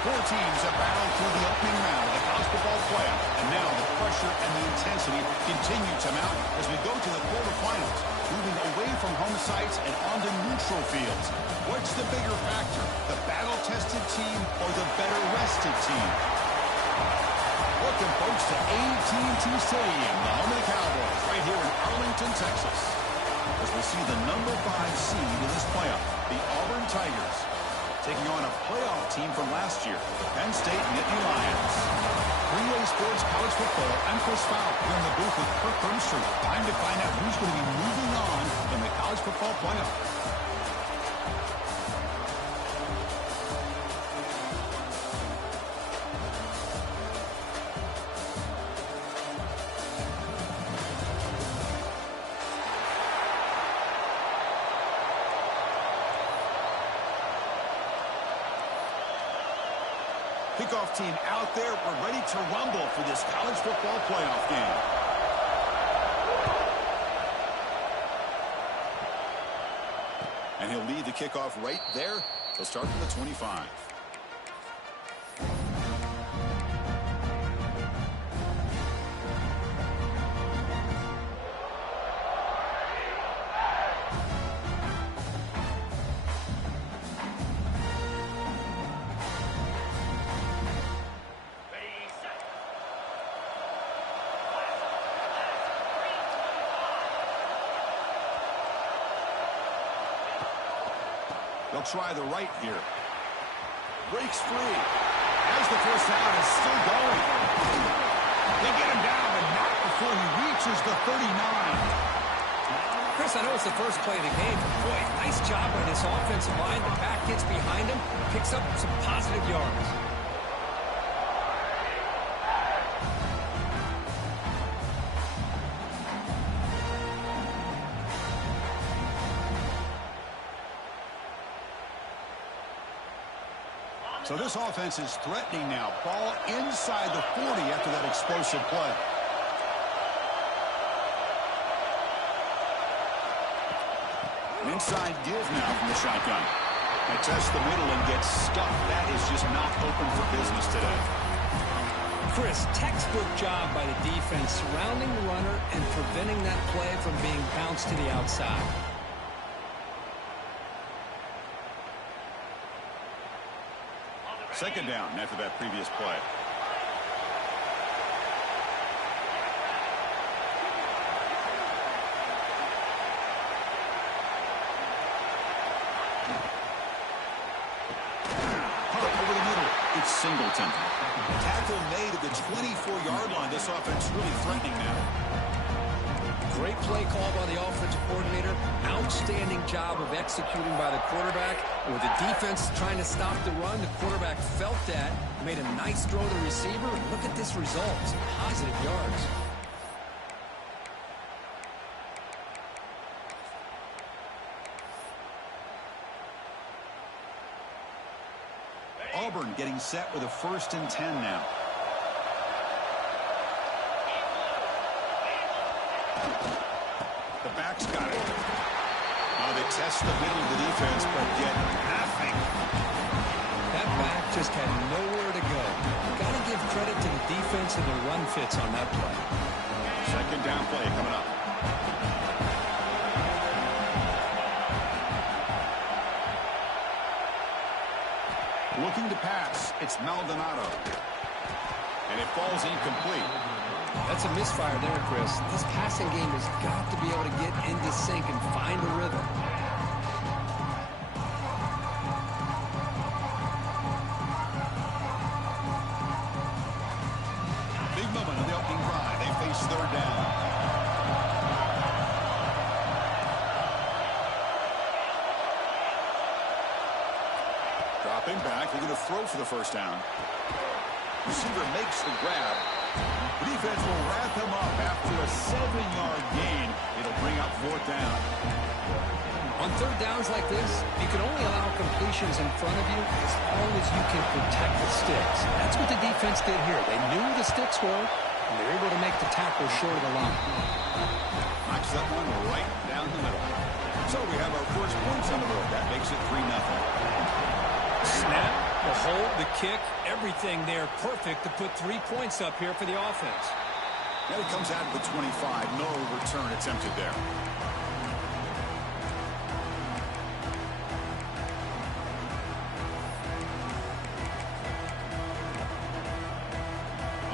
Four teams have battled through the opening round of the college football playoff, and now the pressure and the intensity continue to mount as we go to the quarterfinals, moving away from home sites and onto neutral fields. What's the bigger factor, the battle-tested team or the better-rested team? Welcome, folks, to AT&T Stadium, the home of the Cowboys, right here in Arlington, Texas, as we see the number 5 seed in this playoff, the Auburn Tigers, taking on a playoff team from last year, the Penn State Nittany Lions. 3-Way Sports College Football, I'm Chris Fowl here in the booth with Kirk Grimstreet. Time to find out who's going to be moving on in the college football playoff. Kickoff team out there. We're ready to rumble for this college football playoff game. And he'll lead the kickoff right there. He'll start from the 25. They'll try the right here. Breaks free. As the first down is still going. They get him down, but not before he reaches the 39. Chris, I know it's the first play of the game, but boy, nice job by this offensive line. The back gets behind him, picks up some positive yards. So this offense is threatening now. Ball inside the 40 after that explosive play. An inside give now from the shotgun. They test the middle and get stuck. That is just not open for business today. Chris, textbook job by the defense surrounding the runner and preventing that play from being bounced to the outside. Second down after that previous play. Over the middle, it's Singleton. Tackle made at the 24-yard line. This offense really threatening now. Great play call by the offensive coordinator. Outstanding job of executing by the quarterback. With the defense trying to stop the run, the quarterback felt that, made a nice throw to the receiver, and look at this result. Some positive yards. Auburn getting set with a 1st and 10 now. The back's got it. Now they test the middle of the defense, but get nothing. That back just had nowhere to go. Got to give credit to the defense and the run fits on that play. Second down play coming up. Looking to pass. It's Maldonado. And it falls incomplete. That's a misfire there, Chris. This passing game has got to be able to get into sync and find a rhythm. Big moment on the opening drive. They face third down. Dropping back. They're going to throw for the first down. Receiver makes the grab. The defense will wrap him up after a 7-yard gain. It'll bring up 4th down. On third downs like this, you can only allow completions in front of you as long as you can protect the sticks. That's what the defense did here. They knew the sticks were, and they were able to make the tackle short of the line. Knocks that one right down the middle. So we have our first points on the board. That makes it 3-0. Snap. The hold, the kick, everything there perfect to put 3 points up here for the offense. And it comes out of the 25. No return attempted there.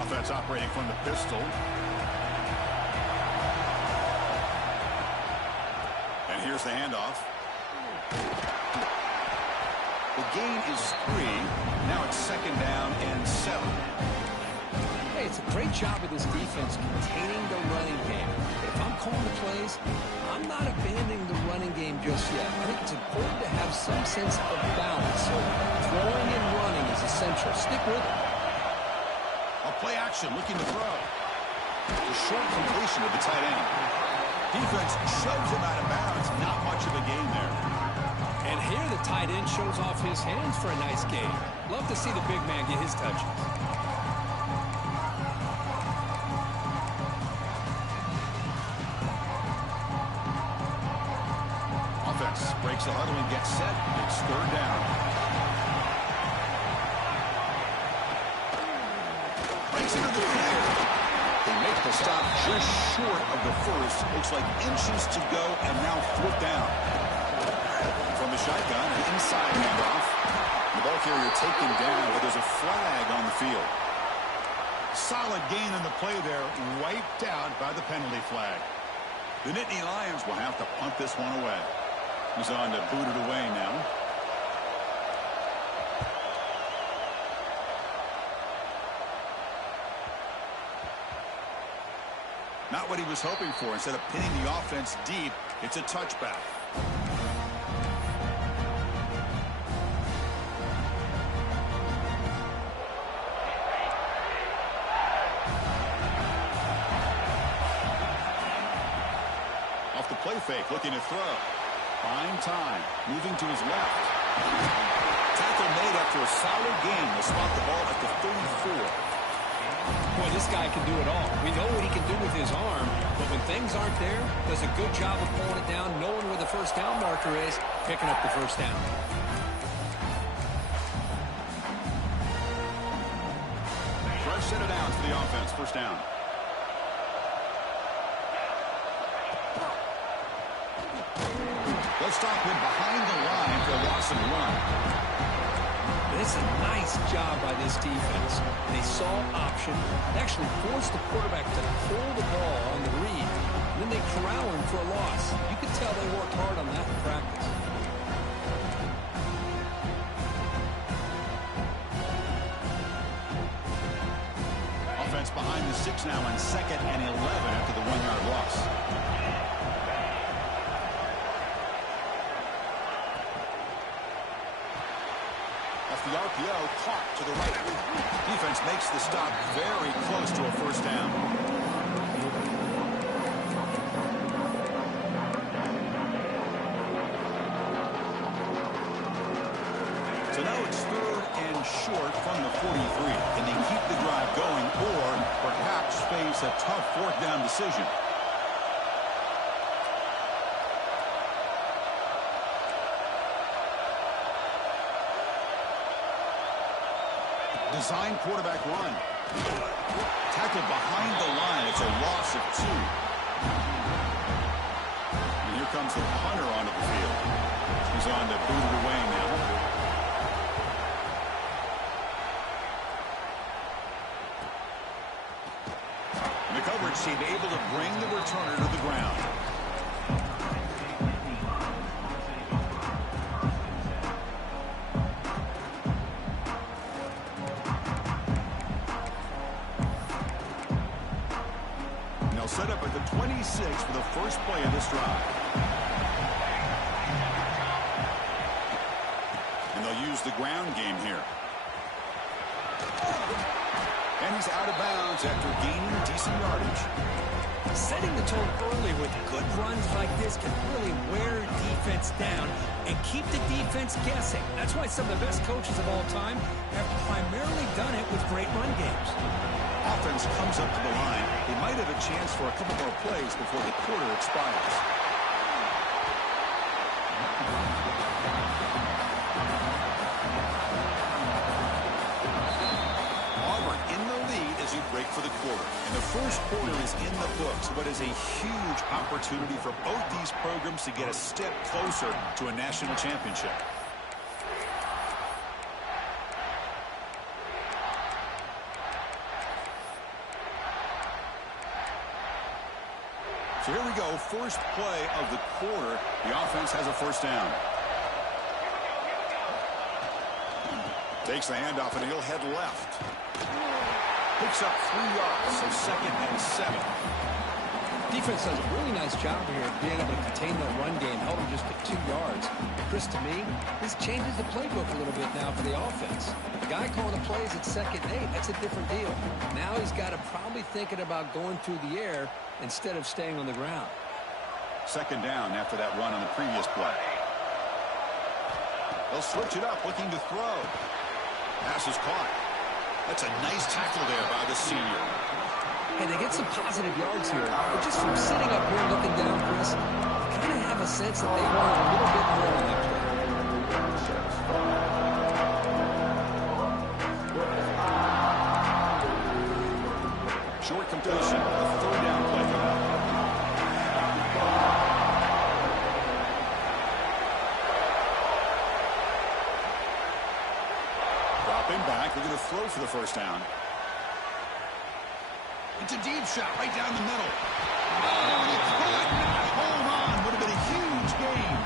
Offense operating from the pistol. And here's the handoff. The gain is 3. Now it's 2nd down and 7. Hey, it's a great job of this defense containing the running game. But if I'm calling the plays, I'm not abandoning the running game just yet. I think it's important to have some sense of balance. So throwing and running is essential. Stick with it. A play action looking to throw. The short completion of the tight end. Defense shoves him out of bounds. Not much of a gain there. And here the tight end shows off his hands for a nice game. Love to see the big man get his touches. Offense breaks the huddle and gets set. It's 3rd down. Breaks into the clear. They make the stop just short of the first. Looks like inches to go, and now 4th down. From the shotgun, an inside handoff. The ball carrier taken down, but there's a flag on the field. Solid gain in the play there, wiped out by the penalty flag. The Nittany Lions will have to punt this one away. He's on to boot it away now. Not what he was hoping for. Instead of pinning the offense deep, it's a touchback. Off the play fake, looking to throw. Fine time, moving to his left. Tackle made after a solid game. Will spot the ball at the 34. Boy, this guy can do it all. We know what he can do with his arm, but when things aren't there, does a good job of pulling it down, knowing where the 1st down marker is, picking up the 1st down. Fresh set of downs for the offense. 1st down. They'll stop him behind the line for a loss of 1. It's a nice job by this defense. They saw option, they actually forced the quarterback to pull the ball on the read, and then they corral him for a loss. You could tell they worked hard on that in practice. Offense behind the 6 now on 2nd and 11 after the 1-yard loss. The RPO caught to the right. Defense makes the stop very close to a 1st down. So now it's 3rd and short from the 43. Can they keep the drive going or perhaps face a tough 4th down decision? Design quarterback run. Tackled behind the line. It's a loss of 2. And here comes the punter onto the field. He's on to boot it away now. And the coverage team able to bring the returner to the ground. Set up at the 26 for the first play of this drive. And they'll use the ground game here. And he's out of bounds after gaining decent yardage. Setting the tone early with good runs like this can really wear defense down and keep the defense guessing. That's why some of the best coaches of all time have primarily done it with great run games. Offense comes up to the line. They might have a chance for a couple more plays before the quarter expires. first quarter is in the books, but is a huge opportunity for both these programs to get a step closer to a national championship. So here we go, first play of the quarter. The offense has a first down. Takes the handoff, and he'll head left. Picks up 3 yards, so 2nd and 7. Defense does a really nice job here of being able to contain the run game, held him just at 2 yards. Chris, to me, this changes the playbook a little bit now for the offense. The guy calling the plays at 2nd and 8, that's a different deal. Now he's got to probably thinking about going through the air instead of staying on the ground. 2nd down after that run on the previous play. They'll switch it up, looking to throw. Pass is caught. That's a nice tackle there by the senior. And they get some positive yards here. But just from sitting up here looking down, Chris, you kind of have a sense that they want a little bit more on that play. Short completion. A 3rd down play coming up. Dropping back. They're going to throw for the first down. It's a deep shot right down the middle. Oh, you could not hold on. Would have been a huge gain.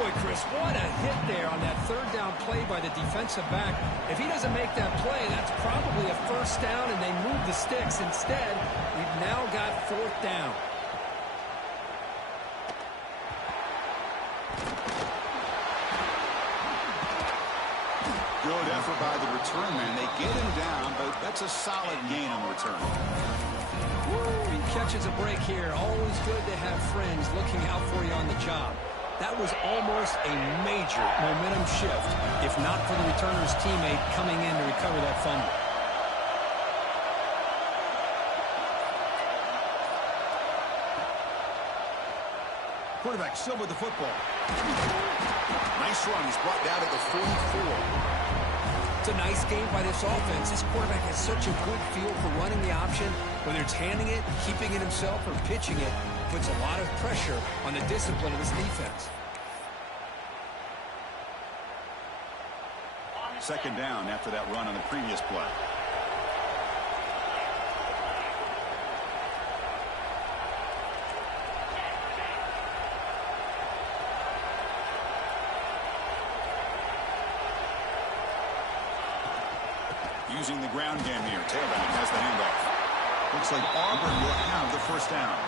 Boy, Chris, what a hit there on that 3rd down play by the defensive back. If he doesn't make that play, that's probably a first down, and they move the sticks. Instead, we've now got 4th down. Good effort by the return man. They get him down, but that's a solid gain on the return. Woo, he catches a break here. Always good to have friends looking out for you on the job. That was almost a major momentum shift, if not for the returner's teammate coming in to recover that fumble. Quarterback still with the football. Nice run. He's brought down at the 44. It's a nice game by this offense. This quarterback has such a good feel for running the option. Whether it's handing it, keeping it himself, or pitching it, puts a lot of pressure on the discipline of this defense. 2nd down after that run on the previous play. Using the ground game here. Tailback has the handoff. Looks like Auburn will have the first down.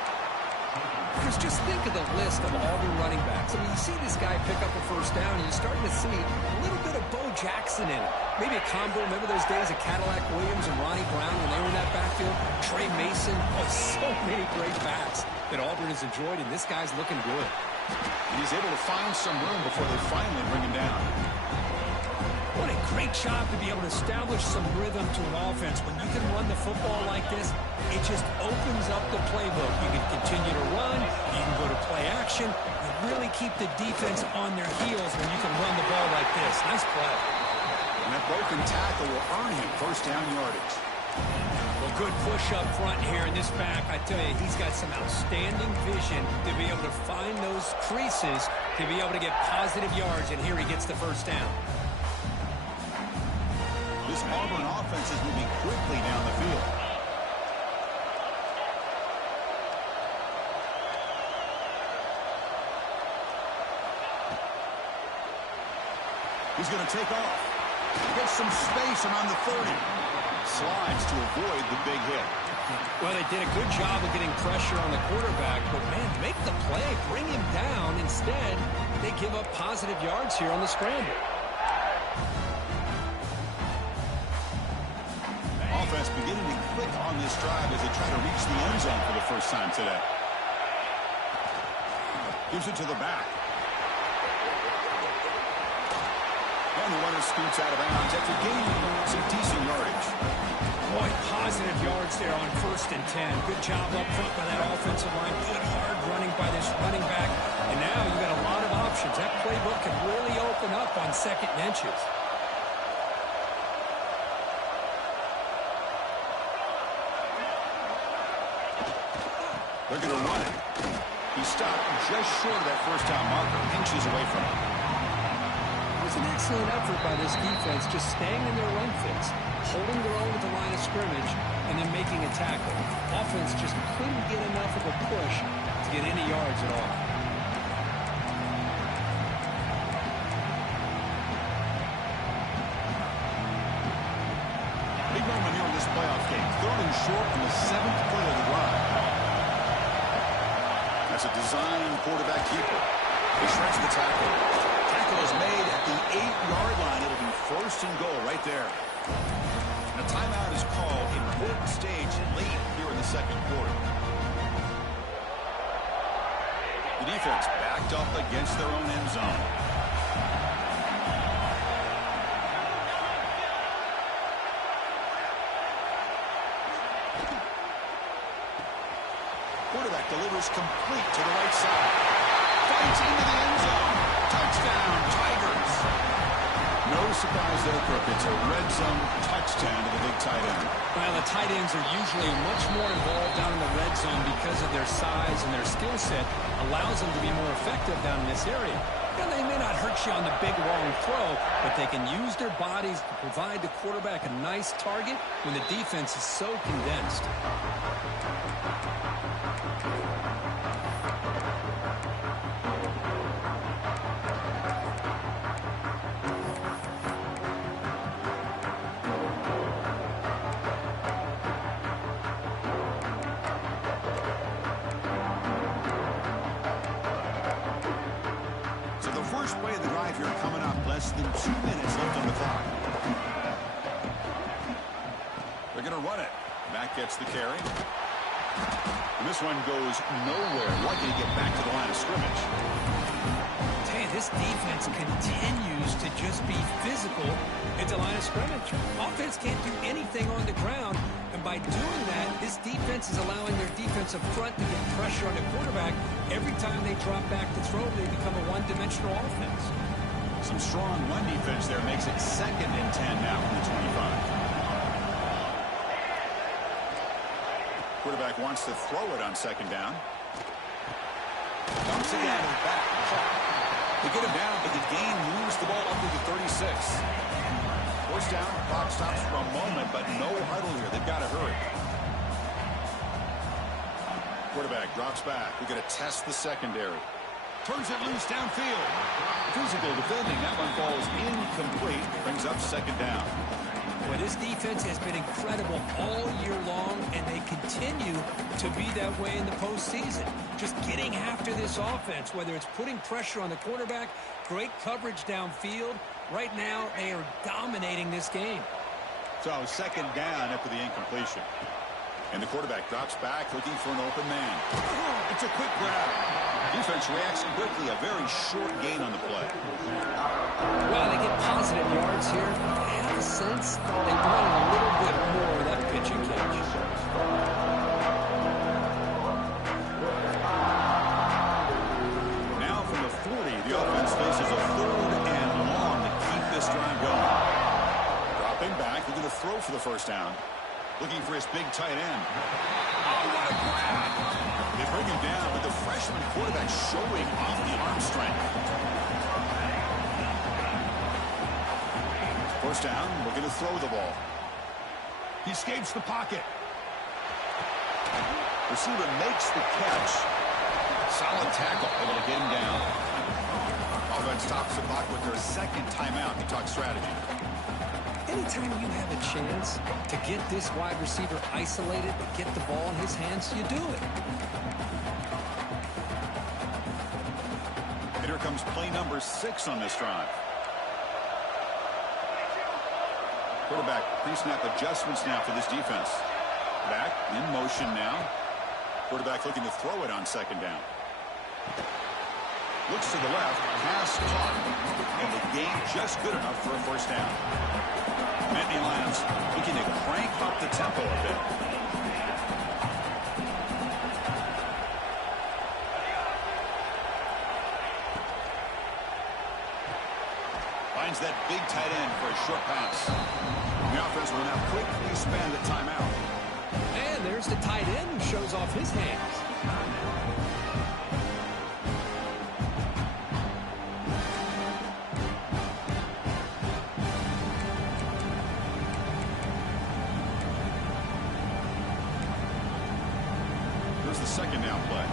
Chris, just think of the list of Auburn running backs. I mean, you see this guy pick up a first down, and you're starting to see a little bit of Bo Jackson in it. Maybe a combo. Remember those days of Cadillac Williams and Ronnie Brown when they were in that backfield? Trey Mason. Oh, so many great backs that Auburn has enjoyed, and this guy's looking good. And he's able to find some room before they finally bring him down. What a great job to be able to establish some rhythm to an offense. When you can run the football like this, it just opens up the playbook. You can continue to run. You can go to play action. You really keep the defense on their heels when you can run the ball like this. Nice play. And that broken tackle will earn him first down yardage. Well, good push up front here in this back. I tell you, he's got some outstanding vision to be able to find those creases, to be able to get positive yards, and here he gets the first down. This Auburn offense is moving quickly down the field. He's going to take off. Gets some space around the 30. Slides to avoid the big hit. Well, they did a good job of getting pressure on the quarterback, but, man, make the play, bring him down. Instead, they give up positive yards here on the scramble. Offense beginning to click on this drive as they try to reach the end zone for the first time today. Gives it to the back. And the runner scoots out of bounds after gaining some decent yardage. Boy, positive yards there on 1st and 10. Good job up front by that offensive line. Good hard running by this running back. And now you've got a lot of options. That playbook can really open up on 2nd and inches. They're going to run it. He stopped just short of that first down marker, inches away from it. It was an excellent effort by this defense, just staying in their run fits, holding their own at the line of scrimmage, and then making a tackle. Offense just couldn't get enough of a push to get any yards at all. Big moment here in this playoff game. Third and short on the 7th play of the drive. That's a design quarterback keeper. He shreds the tackle. Tackle is made at the 8-yard line. It'll be first and goal right there. And a timeout is called. Important stage late here in the second quarter. The defense backed up against their own end zone. Quarterback delivers complete to the right side. Fights into the end zone. Touchdown, Tigers. No surprise there, Kirk. It's a red zone touchdown to the big tight end. Well, the tight ends are usually much more involved down in the red zone because of their size and their skill set allows them to be more effective down in this area. Now, they may not hurt you on the big, long throw, but they can use their bodies to provide the quarterback a nice target when the defense is so condensed. First play of the drive here coming up. Less than 2 minutes left on the clock. They're going to run it. Back gets the carry. And this one goes nowhere. Lucky to get back to the line of scrimmage. Hey, this defense continues to just be physical at the line of scrimmage. Offense can't do anything on the ground. And by doing that, this defense is allowing their defensive front to get pressure on the quarterback. Every time they drop back to throw, they become a one-dimensional offense. Some strong run defense there makes it 2nd and 10 now from the 25. Quarterback wants to throw it on 2nd down. Dumps it out of the back. They get him down, but the gain moves the ball up to the 36. First down, clock stops for a moment, but no huddle here. They've got to hurry. Quarterback drops back. We're going to test the secondary. Turns it loose downfield. Physical defending. That one falls incomplete. Brings up 2nd down. Well, this defense has been incredible all year long, and they continue to be that way in the postseason. Just getting after this offense, whether it's putting pressure on the quarterback, great coverage downfield. Right now, they are dominating this game. So 2nd down after the incompletion. And the quarterback drops back looking for an open man. It's a quick grab. Defense reacts quickly. A very short gain on the play. Well, they get positive yards here. I have a sense they wanted a little bit more of that pitch and catch. Now from the 40, the offense faces a 3rd and long to keep this drive going. Dropping back, they're going to throw for the first down. Looking for his big tight end. Oh, what a grab! They bring him down, but the freshman quarterback showing off the arm strength. First down, we're going to throw the ball. He escapes the pocket. Receiver makes the catch. Solid tackle, able to get him down. Offense tops the clock with their 2nd timeout to talk strategy. Anytime you have a chance to get this wide receiver isolated, to get the ball in his hands, you do it. And here comes play number 6 on this drive. Quarterback pre-snap adjustments now for this defense. Back in motion now. Quarterback looking to throw it on 2nd down. Looks to the left, pass caught, and the gain just good enough for a first down. Nittany Lions looking to crank up the tempo a bit. Finds that big tight end for a short pass. The offense will now quickly spend the timeout. And there's the tight end who shows off his hands. second down play.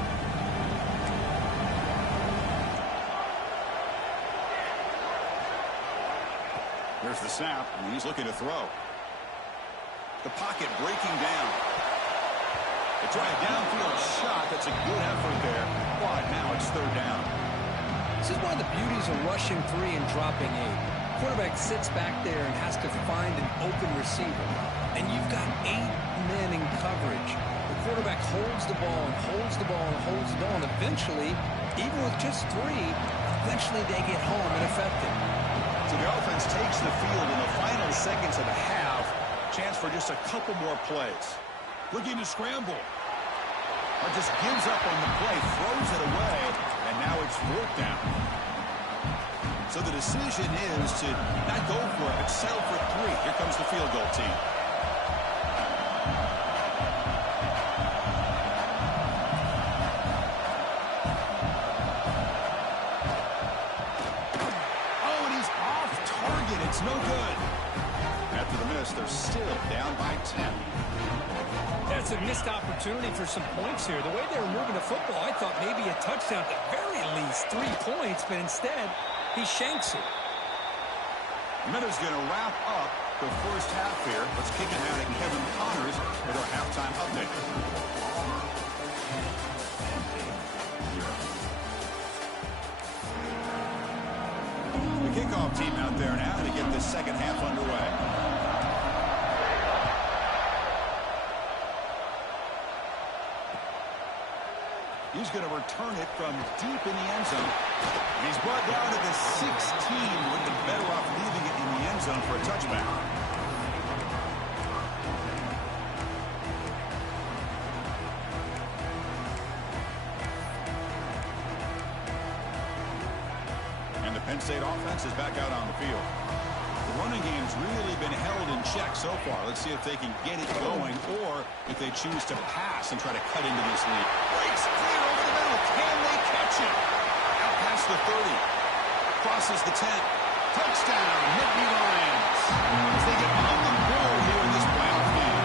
Here's the snap, and he's looking to throw. The pocket breaking down. They try a downfield shot. That's a good effort there. But now it's third down. This is one of the beauties of rushing 3 and dropping 8. Quarterback sits back there and has to find an open receiver. And you've got 8 men in coverage. The quarterback holds the ball and holds the ball and holds the ball. And eventually, even with just 3, eventually they get home and effective. So the offense takes the field in the final seconds of the half. Chance for just a couple more plays. Looking to scramble. Or just gives up on the play, throws it away, and now it's fourth down. So the decision is to not go for it, but settle for 3. Here comes the field goal team. Oh, and he's off target. It's no good. After the miss, they're still down by 10. That's a missed opportunity for some points here. The way they were moving the football, I thought maybe a touchdown, at the very least 3 points, but instead, he shanks it. Minuta's going to wrap up the first half here. Let's kick it out at Kevin Connors with our halftime update. The kickoff team out there now to get this second half underway. He's going to return it from deep in the end zone. And he's brought down to the 16. Would have been better off leaving it in the end zone for a touchback. And the Penn State offense is back out on the field. The running game's really been held in check so far. Let's see if they can get it going or if they choose to pass and try to cut into this lead. Breaks clear over the middle. Can they catch it? Out past the 30. Crosses the 10. Touchdown, Nittany Lions. As they get on the board here in this playoff game.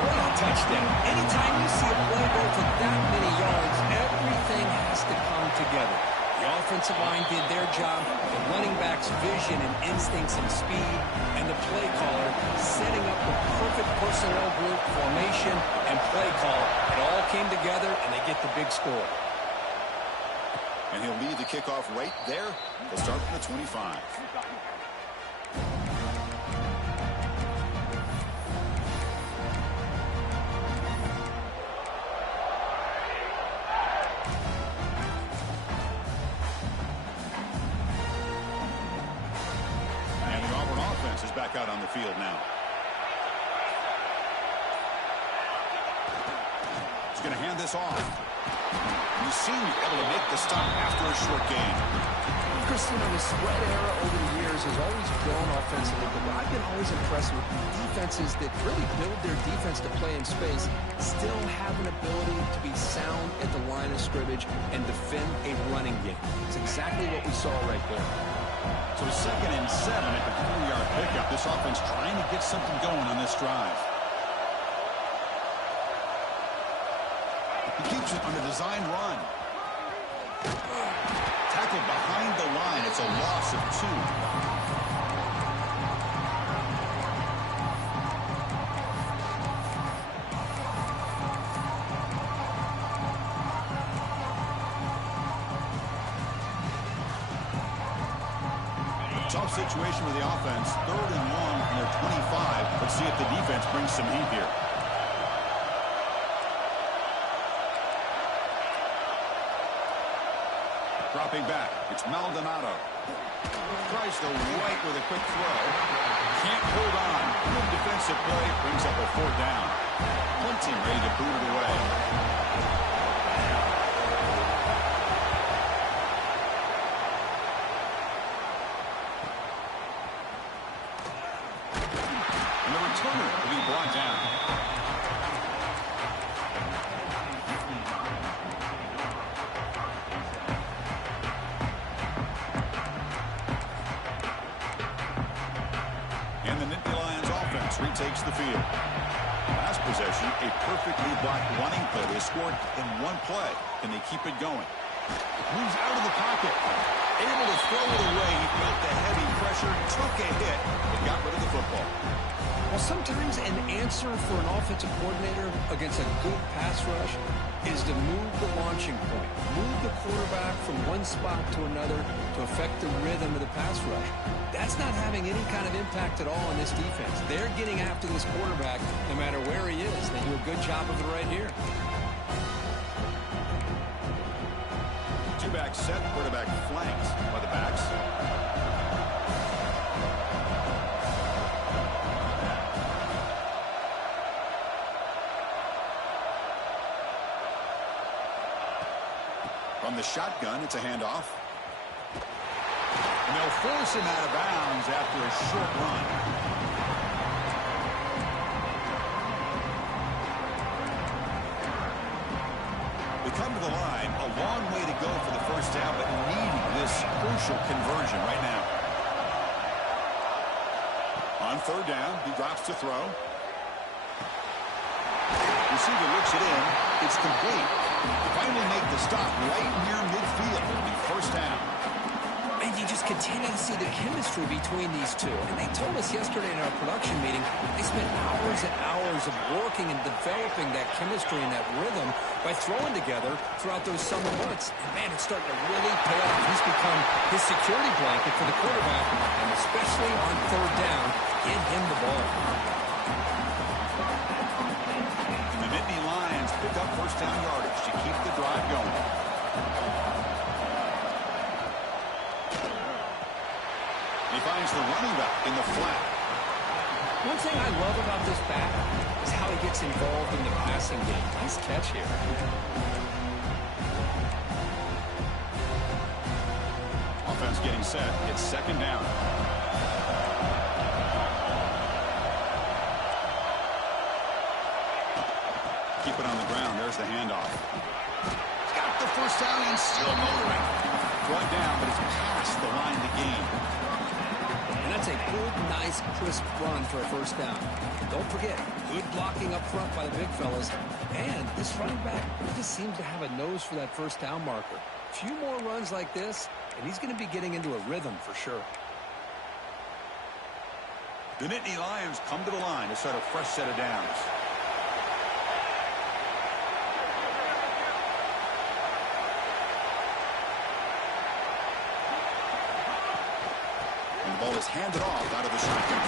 What a touchdown. Anytime you see a play go for that many yards, everything has to come together. The offensive line did their job, the running back's vision and instincts and speed, and the play caller setting up the perfect personnel group, formation, and play call. It all came together, and they get the big score. And he'll lead the kickoff right there. They'll start from the 25. Is back out on the field now. He's going to hand this off. You seem able to make the stop after a short gain. Christian, the spread era over the years has always grown offensively, but I've been always impressed with defenses that really build their defense to play in space, still have an ability to be sound at the line of scrimmage and defend a running game. It's exactly what we saw right there. So 2nd and 7 at the 4-yard pickup. This offense trying to get something going on this drive. He keeps it on the design run. Tackled behind the line. It's a loss of 2. Tough situation with the offense. 3rd and long from their 25. Let's see if the defense brings some heat here. Dropping back. It's Maldonado. Tries to right with a quick throw. Can't hold on. Good defensive play. Brings up a 4th down. Plenty ready to boot it away. Turner will be brought down. And the Nittany Lions offense retakes the field. Last possession, a perfectly blocked running play. They scored in one play. Can they keep it going? Moves out of the pocket. Able to throw it away. He felt the heavy pressure, took a hit, and got rid of the football. Well, sometimes an answer for an offensive coordinator against a good pass rush is to move the launching point, move the quarterback from one spot to another to affect the rhythm of the pass rush. That's not having any kind of impact at all on this defense. They're getting after this quarterback no matter where he is. They do a good job of it right here. Two-back set, quarterback flanked by the backs. From the shotgun, it's a handoff. And they'll force him out of bounds after a short run. They come to the line, a long way to go for the first down, but needing this crucial conversion right now. On third down, he drops to throw. Receiver looks it in. It's complete. They finally make the stop right near midfield. It'll be first down. And you just continue to see the chemistry between these two. And they told us yesterday in our production meeting, they spent hours and hours of working and developing that chemistry and that rhythm by throwing together throughout those summer months. And, man, it's starting to really pay off. He's become his security blanket for the quarterback, and especially on third down, get him the ball. The Nittany Lions pick up first down yardage to keep the drive going. He finds the running back in the flat. One thing I love about this back is how he gets involved in the passing game. Nice catch here. Offense getting set. It's second down. Keep it on the ground. There's the handoff. Got the first down and still motoring. Brought down, but it's past the line to gain. And that's a good, nice, crisp run for a first down. Don't forget, good blocking up front by the big fellas. And this running back just seems to have a nose for that first down marker. A few more runs like this, and he's going to be getting into a rhythm for sure. The Nittany Lions come to the line to start a fresh set of downs. And the ball is handed off out of the shotgun.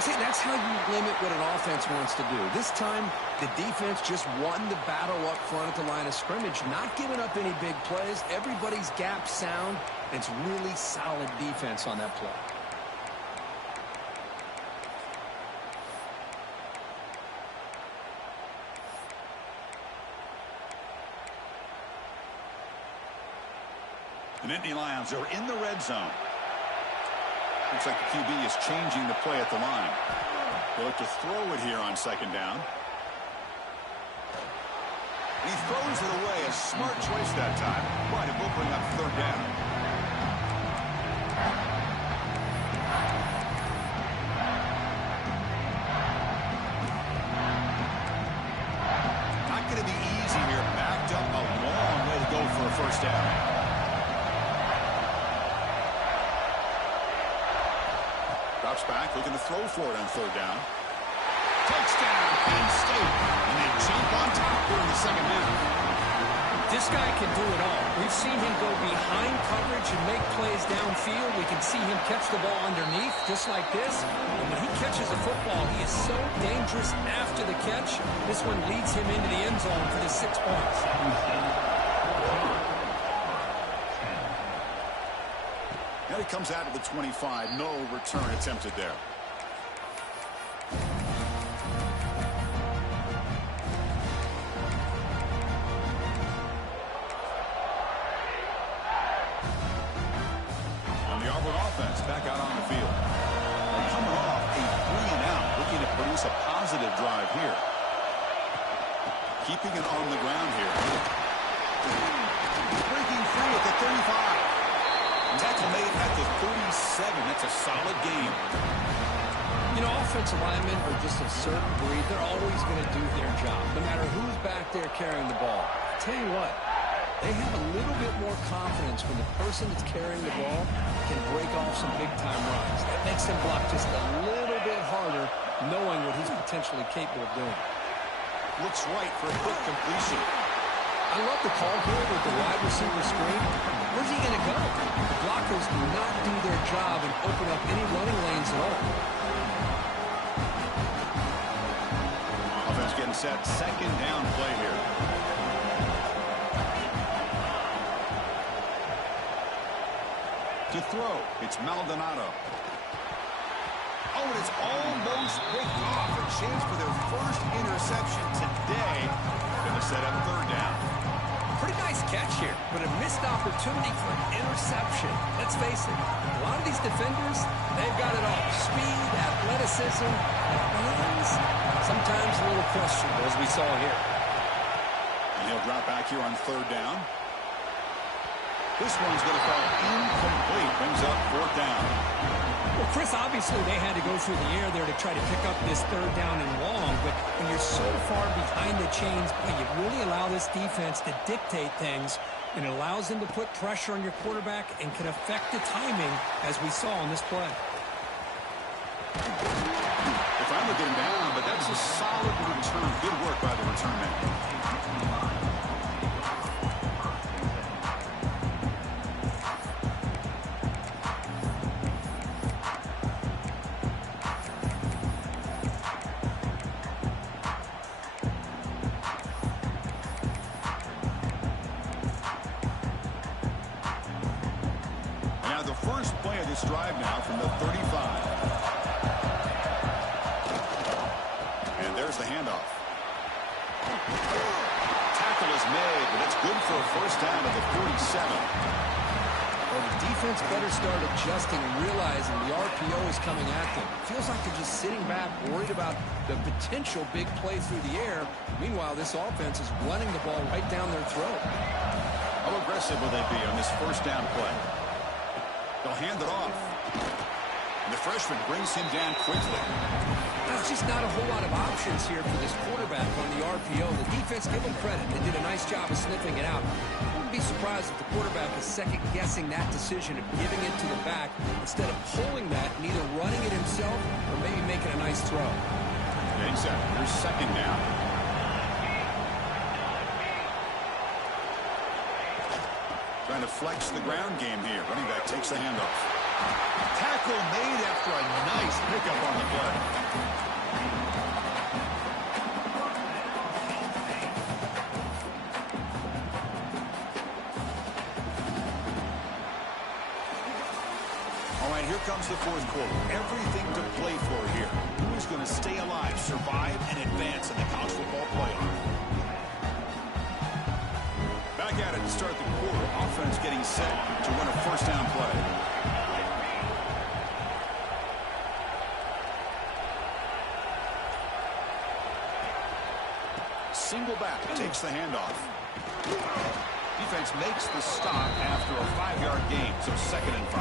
See, that's how you limit what an offense wants to do. This time, the defense just won the battle up front at the line of scrimmage, not giving up any big plays. Everybody's gap sound. It's really solid defense on that play. The Nittany Lions are in the red zone. Looks like the QB is changing the play at the line. They'll look to throw it here on second down. And he throws it away. A smart choice that time. But it will bring up third down. Not going to be easy here. Backed up a long way to go for a first down. Drops back, looking to throw for it on third down. Touchdown, Penn State. And they jump on top here in the second half. This guy can do it all. We've seen him go behind coverage and make plays downfield. We can see him catch the ball underneath, just like this. And when he catches a football, he is so dangerous after the catch. This one leads him into the end zone for the 6 points. Now he comes out of the 25. No return attempted there. On the Auburn offense, back out on the field. They're coming off a 3-and-out, looking to produce a positive drive here. Keeping it on the ground here. Breaking free at the 35. Tackle made at the 37. That's a solid game. You know, offensive linemen are just a certain breed. They're always going to do their job, no matter who's back there carrying the ball. I tell you what, they have a little bit more confidence when the person that's carrying the ball can break off some big-time runs. That makes them block just a little bit harder, knowing what he's potentially capable of doing. Looks right for a quick completion. I love the call here with the wide receiver screen. Where's he going to go? The blockers do not do their job and open up any running lanes at all. Offense getting set. Second down play here. To throw, it's Maldonado. Oh, and it's almost picked off. A chance for their first interception today. Going to set up third down. Pretty nice catch here, but a missed opportunity for an interception. Let's face it, a lot of these defenders, they've got it all. Speed, athleticism, hands, sometimes a little questionable, as we saw here. And he'll drop back here on third down. This one's going to fall incomplete. Brings up fourth down. Well, Chris, obviously they had to go through the air there to try to pick up this third down and long, but when you're so far behind the chains, boy, you really allow this defense to dictate things, and it allows them to put pressure on your quarterback and can affect the timing, as we saw on this play. If I would get him down, but that's a solid return. Good work by the return man. First play of this drive now from the 35. And there's the handoff. Tackle is made, but it's good for a first down at the 47. Well, the defense better start adjusting and realizing the RPO is coming at them. Feels like they're just sitting back, worried about the potential big play through the air. Meanwhile, this offense is running the ball right down their throat. How aggressive will they be on this first down play? They'll hand it off. And the freshman brings him down quickly. There's just not a whole lot of options here for this quarterback on the RPO. The defense, give them credit. They did a nice job of sniffing it out. I wouldn't be surprised if the quarterback is second-guessing that decision of giving it to the back instead of pulling that and either running it himself or maybe making a nice throw. Exactly. Here's second down. Trying to flex the ground game here. Running back takes the handoff. Tackle made after a nice pickup on the play. All right, here comes the fourth quarter. Everything to play for here. Who's going to stay alive, survive, and advance in the college football playoff? Back at it to start the quarter. Offense getting set to win a first down play. Single back takes the handoff. Defense makes the stop after a 5-yard gain, so 2nd and 5.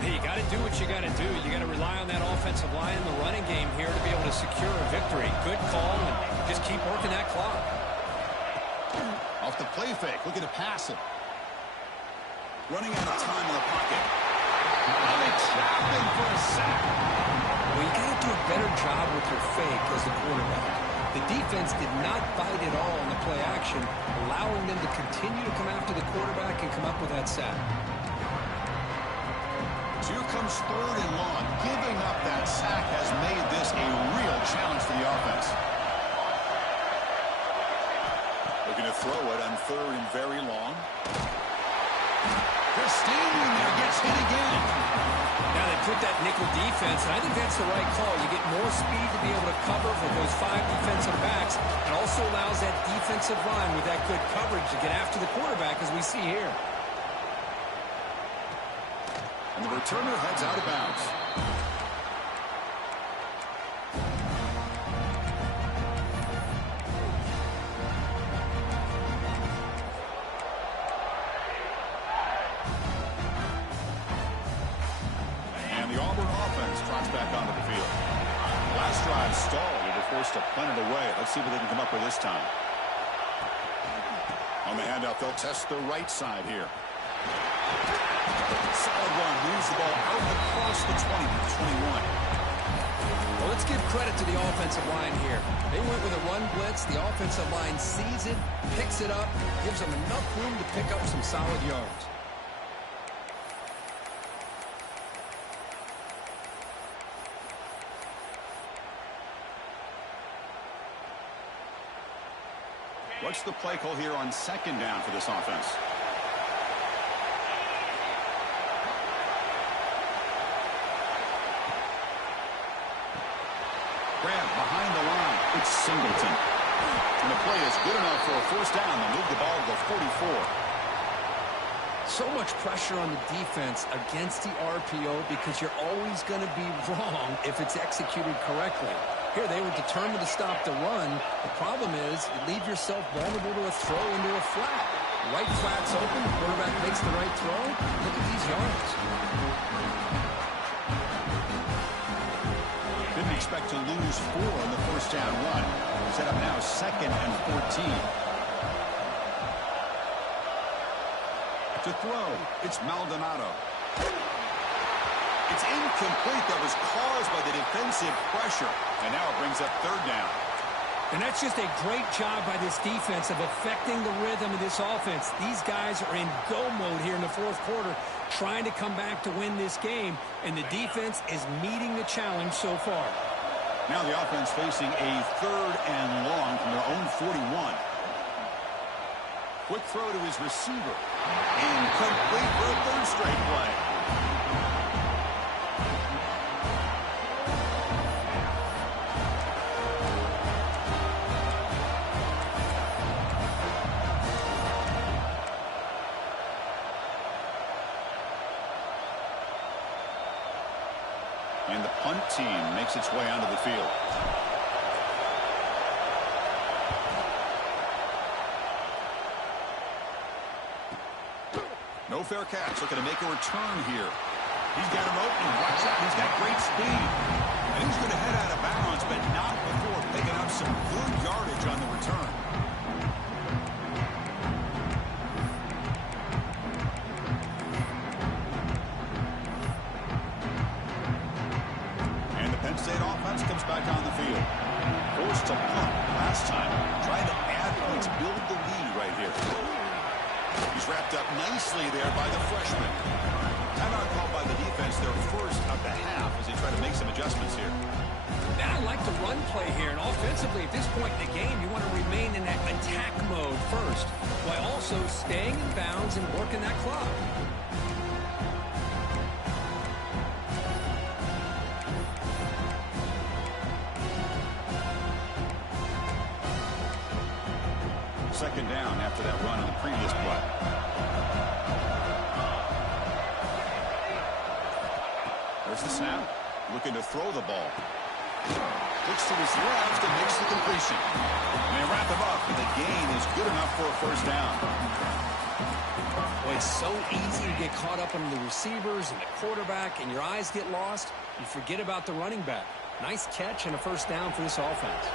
Hey, you got to do what you got to do. You got to rely on that offensive line in the running game here to be able to secure a victory. Good call, and just keep working that clock. Off the play fake, looking to pass it. Running out of time in the pocket. And they trap him for a sack. Well, you got to do a better job with your fake as the quarterback. The defense did not bite at all on the play action, allowing them to continue to come after the quarterback and come up with that sack. So here comes 3rd and long. Giving up that sack has made this a real challenge for the offense. Looking to throw it on 3rd and very long. Christine there gets hit again. Now they put that nickel defense, and I think that's the right call. You get more speed to be able to cover for those 5 defensive backs. It also allows that defensive line with that good coverage to get after the quarterback, as we see here. And the returner heads out of bounds. And the Auburn offense trots back onto the field. drive stalled. They were forced to punt it away. Let's see what they can come up with this time. On the handout, they'll test the right side here. Solid run. Moves the ball out across the 20 to the 21. Well, let's give credit to the offensive line here. They went with a run blitz. The offensive line sees it, picks it up, gives them enough room to pick up some solid yards. What's the play call here on second down for this offense? Grab behind the line. It's Singleton. And the play is good enough for a first down. They move the ball to the 44. So much pressure on the defense against the RPO because you're always going to be wrong if it's executed correctly. Here, they were determined to stop the run. The problem is you leave yourself vulnerable to a throw into a flat. Right flat's open. The quarterback makes the right throw. Look at these yards. Didn't expect to lose 4 in the first down run. Set up now 2nd and 14. To throw, it's Maldonado. It's incomplete. That was caused by the defensive pressure. And now it brings up 3rd down. And that's just a great job by this defense of affecting the rhythm of this offense. These guys are in go mode here in the 4th quarter, trying to come back to win this game. And the defense is meeting the challenge so far. Now the offense facing a 3rd and long from their own 41. Quick throw to his receiver. Incomplete for a 3rd straight play. And the punt team makes its way onto the field. No fair catch. Looking to make a return here. He's got him open. Watch out. He's got great speed. And he's going to head out of bounds, but not before picking up some good yardage on the return. And the Penn State offense comes back on the field. Forced to punt last time. Trying to add points, build the lead right here. He's wrapped up nicely there by the freshman. Timeout called by the defense, their first of the half as they try to make some adjustments here. And I like the run play here. And offensively, at this point in the game, you want to remain in that attack mode first, while also staying in bounds and working that clock. Second down after that run on the previous play. There's the snap. Looking to throw the ball. Looks to his left and makes the completion. And they wrap him up, and the gain is good enough for a first down. Boy, it's so easy to get caught up on the receivers and the quarterback, and your eyes get lost. You forget about the running back. Nice catch and a first down for this offense.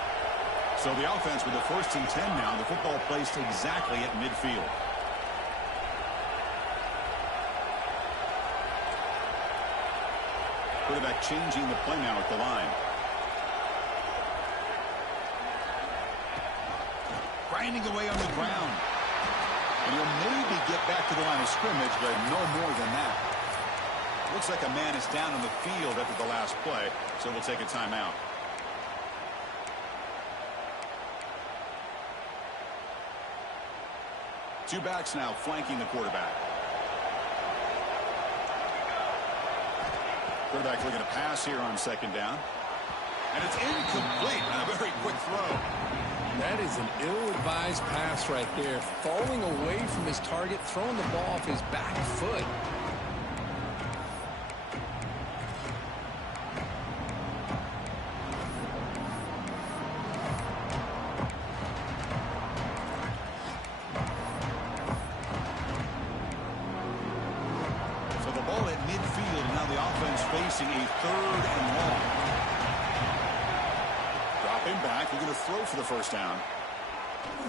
So the offense with the 1st and 10 now. The football placed exactly at midfield. Quarterback changing the play now at the line. Grinding away on the ground. And he'll maybe get back to the line of scrimmage, but no more than that. Looks like a man is down on the field after the last play, so we'll take a timeout. Two backs now flanking the quarterback. Quarterback looking to pass here on second down. And it's incomplete. A very quick throw. That is an ill-advised pass right there. Falling away from his target, throwing the ball off his back foot. Facing a 3rd and long. him back. They're going to throw for the first down.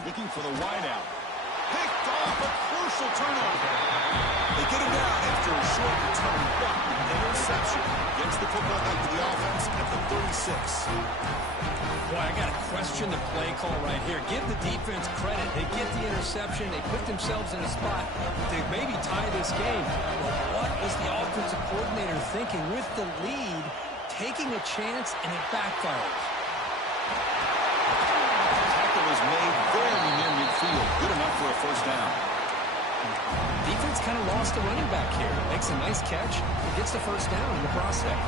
Looking for the wideout. Picked off, a crucial turnover. They get him down after a short return, but an interception gets the football back to the offense at the 36. Boy, I got to question the play call right here. Give the defense credit. They get the interception. They put themselves in a spot to maybe tie this game. But what was the offensive coordinator thinking with the lead, taking a chance, and it backfires? The tackle was made very near midfield. Good enough for a first down. Defense kind of lost the running back here. Makes a nice catch and gets the first down in the process.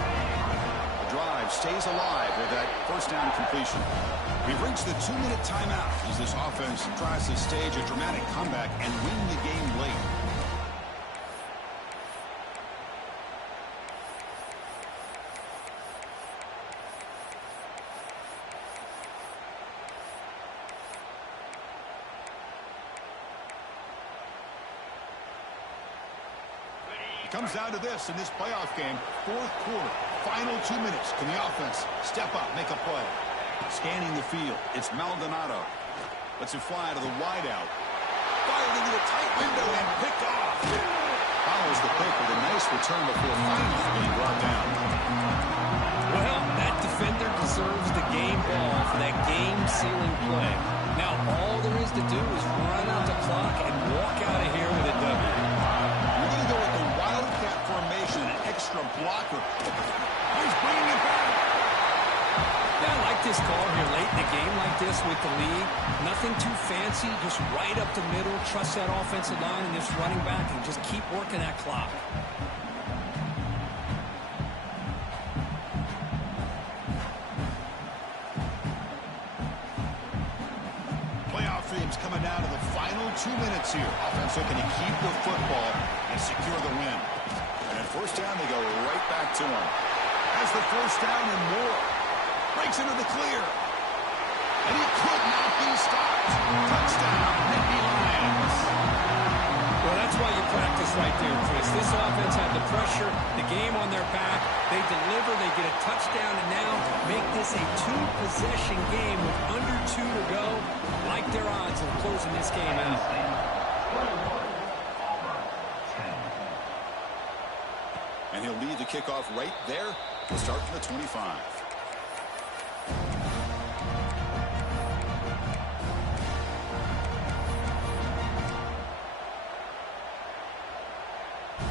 Drive stays alive with that first down completion. We've reached the 2-minute timeout as this offense tries to stage a dramatic comeback and win the game late. Comes down to this in this playoff game. Fourth quarter, final 2 minutes. Can the offense step up, make a play? Scanning the field, it's Maldonado. Lets it fly to the wideout. Fired into a tight window and picked off. Follows the pick with a nice return before finally being brought down. Well, that defender deserves the game ball for that game-sealing play. Now all there is to do is run out the clock and walk out of here with a W. We're going to go with the Wildcat formation, an extra blocker. He's bringing it back. Yeah, I like this call here late in the game like this with the lead. Nothing too fancy, just right up the middle. Trust that offensive line and this running back and just keep working that clock. Playoff dreams coming down to the final 2 minutes here. Offense looking to keep the football and secure the win. And at first down, they go right back to him. Has the first down and more. Breaks into the clear. And he could not be stopped. Touchdown, Nittany Lions. Well, that's why you practice right there, Chris. This offense had the pressure, the game on their back. They deliver, they get a touchdown, and now make this a two-possession game with under 2 to go. Like their odds of closing this game out. And he'll lead the kickoff right there. We'll start from the 25.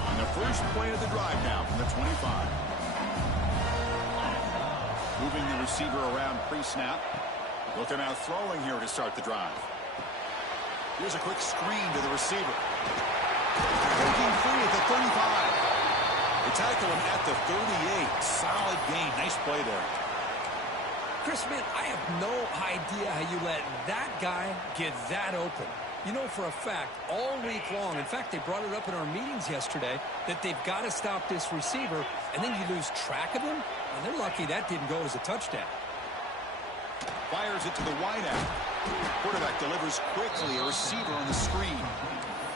On the first play of the drive now from the 25. Moving the receiver around pre-snap. Looking out throwing here to start the drive. Here's a quick screen to the receiver. Breaking free at the 35. They tackle him at the 38. Solid gain. Nice play there. Chris, man, I have no idea how you let that guy get that open. You know for a fact, all week long, in fact, they brought it up in our meetings yesterday, that they've got to stop this receiver, and then you lose track of him, and they're lucky that didn't go as a touchdown. Fires it to the wideout. Quarterback delivers quickly. A receiver on the screen.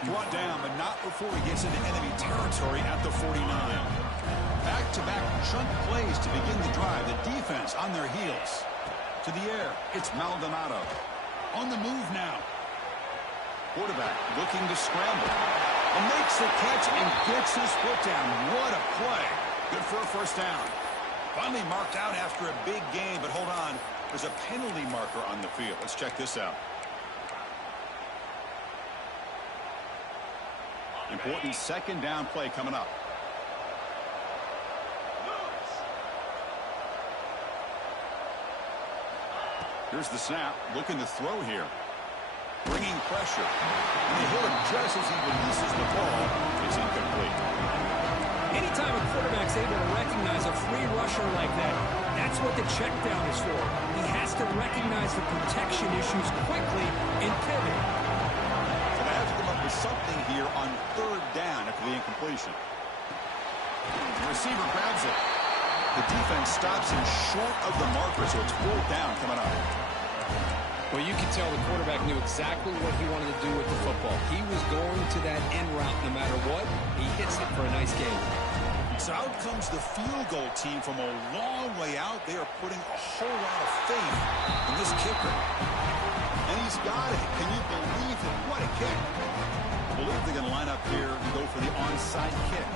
Brought down, but not before he gets into enemy territory at the 49. Back-to-back chunk plays to begin the drive. The defense on their heels. To the air, it's Maldonado. On the move now. Quarterback looking to scramble. And makes the catch and gets his foot down. What a play. Good for a first down. Finally marked out after a big game, but hold on. There's a penalty marker on the field. Let's check this out. Important second down play coming up. Here's the snap. Looking to throw here. Bringing pressure. And they hit him just as he releases the ball. It's incomplete. Anytime a quarterback's able to recognize a free rusher like that, that's what the check down is for. He has to recognize the protection issues quickly and pivot. So they have to come up with something here on third down after the incompletion. The receiver grabs it. The defense stops him short of the marker, so it's fourth down coming up. Well, you can tell the quarterback knew exactly what he wanted to do with the football. He was going to that end route no matter what. He hits it for a nice game. So out comes the field goal team from a long way out. They are putting a whole lot of faith in this kicker. And he's got it. Can you believe it? What a kick. I believe they're going to line up here and go for the onside kick.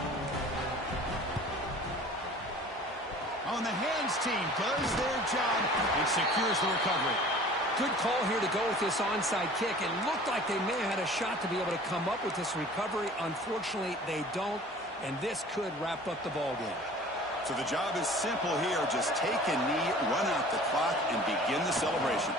On the hands team does their job and secures the recovery. Good call here to go with this onside kick. It looked like they may have had a shot to be able to come up with this recovery. Unfortunately, they don't, and this could wrap up the ball game. So the job is simple here. Just take a knee, run out the clock, and begin the celebration.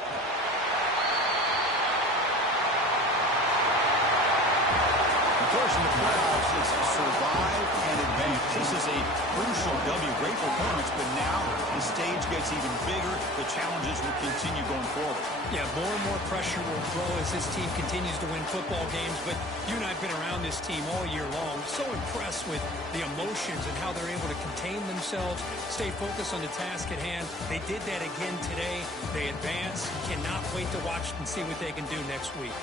Of course, in the playoffs, it's survive and advance. This is a crucial W. Great performance, but now the stage gets even bigger. The challenges will continue going forward. Yeah, more and more pressure will grow as this team continues to win football games. But you and I have been around this team all year long. So impressed with the emotions and how they're able to contain themselves, stay focused on the task at hand. They did that again today. They advance. Cannot wait to watch and see what they can do next week.